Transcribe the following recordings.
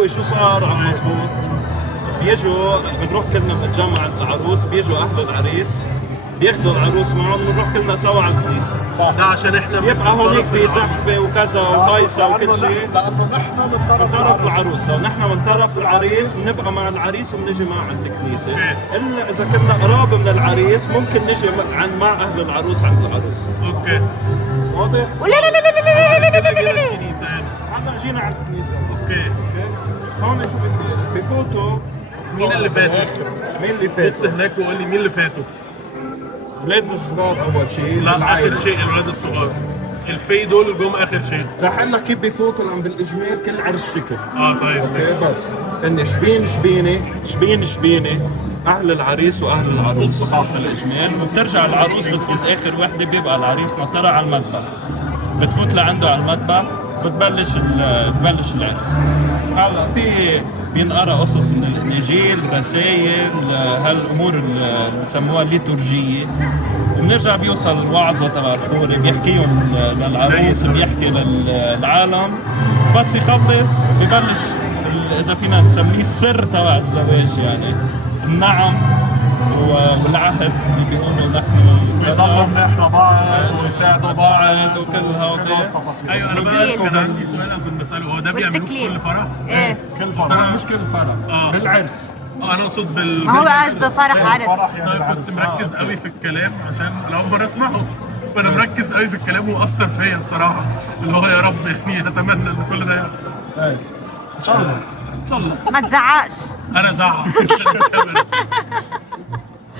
هو شو صار عم مزبوط، بيجوا بنروح كلنا بنتجمع عند العروس، بيجوا اهل العريس بياخذوا العروس معهم، بنروح كلنا سوا على الكنيسه. صح. ده عشان احنا يبقى هونيك في زحفه وكذا وهيصه وكل شيء، لانه نحن من طرف العروس. لو نحن من طرف العريس بنبقى مع العريس وبنجي مع عند الكنيسه. الا اذا كنا قراب من العريس ممكن نجي مع اهل العروس عند العروس. اوكي واضح؟ ولا لا لا لا لا لا لا لا لا لا. الكنيسه يعني. هلا جينا على الكنيسه. اوكي هون شو بيصير؟ بفوتوا مين اللي فاتوا؟ مين اللي بص فات؟ هناك وقول لي مين اللي فاتوا. ولاد الصغار اول شيء. لا العائلة. اخر شيء الولاد الصغار، الفي دول جم اخر شيء. رح اقول لك كيف بفوتوا لان بالاجمال كل عرس شكل. طيب ماشي. اوكي بس هن شبينه اهل العريس واهل العروس صح بالاجمال، وبترجع العروس بتفوت اخر وحده، بيبقى العريس ناطرها على المذبح، بتفوت لعنده على المذبح بتبلش العرس. هلا في بينقرا قصص من الاناجيل، رسائل، هالامور اللي بسموها الليتورجيه، وبنرجع بيوصل الوعظه تبع الخوري بيحكيهم للعروس، بيحكي للعالم، بس يخلص ببلش اذا فينا نسميه السر تبع الزواج، يعني النعم والعهد اللي بيقولوا نحن بيضلوا منيح لبعض ويساعدوا بعض وكل هودي. التفاصيل. ايوه انا بقى كان عندي سؤال انا كنت بساله، هو ده بيعملوه في والتكليل. كل فرح؟ ايه كل بس فرح. انا مش كل فرح بالعرس. انا اقصد ما هو قصده فرح عرس. فرح بس يعني انا كنت العرس. مركز قوي في الكلام عشان انا اول مره اسمعه، فانا مركز قوي في الكلام واثر فيا بصراحه، اللي هو يا رب يعني اتمنى ان كل ده يحصل ايه ان شاء الله. ان شاء الله. ما تزعقش. انا زعق عشان الكاميرا.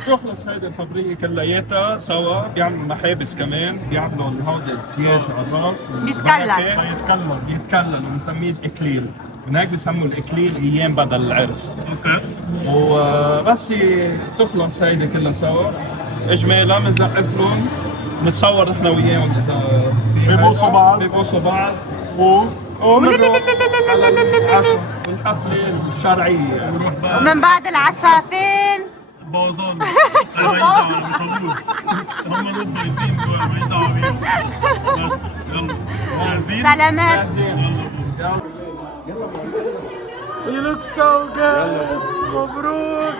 تخلص هيدي الخبريه كلياتها سوا، بيعملوا محابس كمان، بيعملوا هودي الكياج على الراس بيتكلل. يتكلل وبنسميه الاكليل، من هيك بسموا الاكليل ايام بدل العرس. اوكي وبس تخلص هيدي كلها سوا اجمالا بنزقف لهم، نتصور نحن وياهم اذا في بيبوسوا بعض. بيبوسوا بعض لا لا لا لا لا. والحفله الشرعيه. نروح بقى ومن بعد العشاء فين؟ بوظان. انا ماليش دعوه، انا مش هبوظ، هم دول بايظين دول، انا ماليش دعوه بيهم. بس يلا جاهزين؟ سلامات. يلا You look so good. مبروك.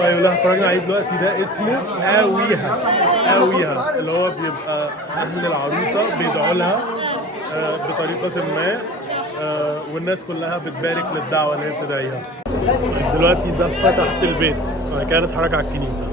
طيب اللي هنتفرج عليه دلوقتي ده اسمه آويها. آويها اللي هو بيبقى أهل العروسة بيدعوا لها بطريقة ما، والناس كلها بتبارك للدعوة اللي هي بتدعيها. دلوقتي زفة تحت البيت، بعد كده نتحرك على الكنيسة.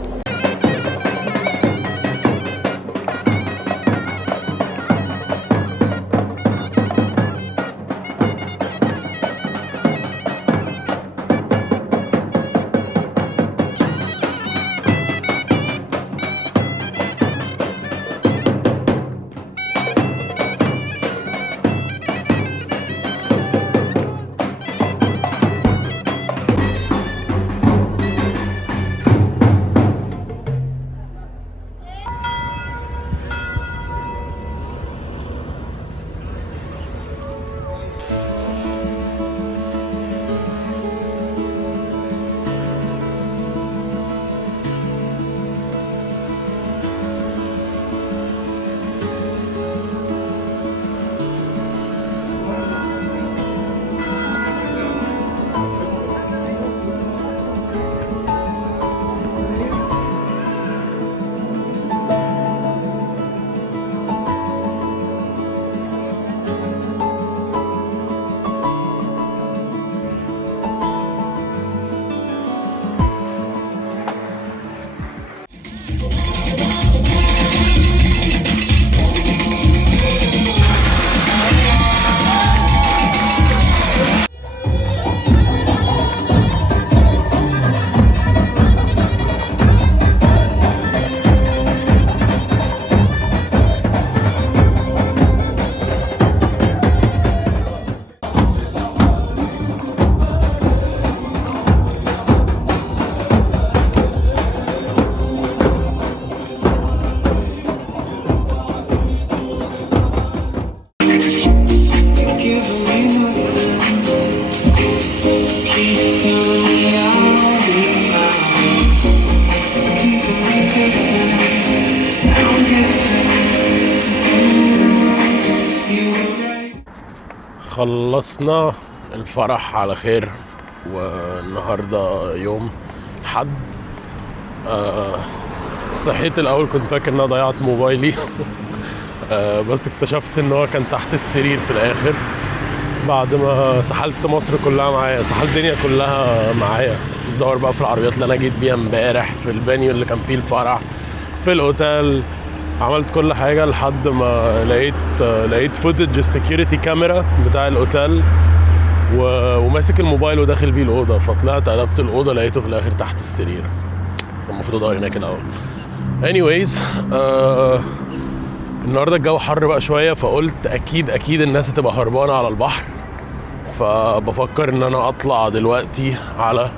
خلصنا الفرح على خير، والنهارده يوم الحد. صحيت الاول كنت فاكر ان انا ضيعت موبايلي بس اكتشفت ان هو كان تحت السرير في الاخر، بعد ما سحلت مصر كلها معايا، سحلت الدنيا كلها معايا، بدور بقى في العربيات اللي انا جيت بيها امبارح، في الفانيو اللي كان فيه الفرح، في الاوتيل، عملت كل حاجه لحد ما لقيت فوتج السكيورتي كاميرا بتاع الاوتيل وماسك الموبايل وداخل بيه الاوضه، فطلعت قلبت الاوضه لقيته في الاخر تحت السرير. المفروض ادور هناك الاول. anyways النهارده الجو حر بقى شويه، فقلت اكيد الناس هتبقى هربانه على البحر، فبفكر ان انا اطلع دلوقتي على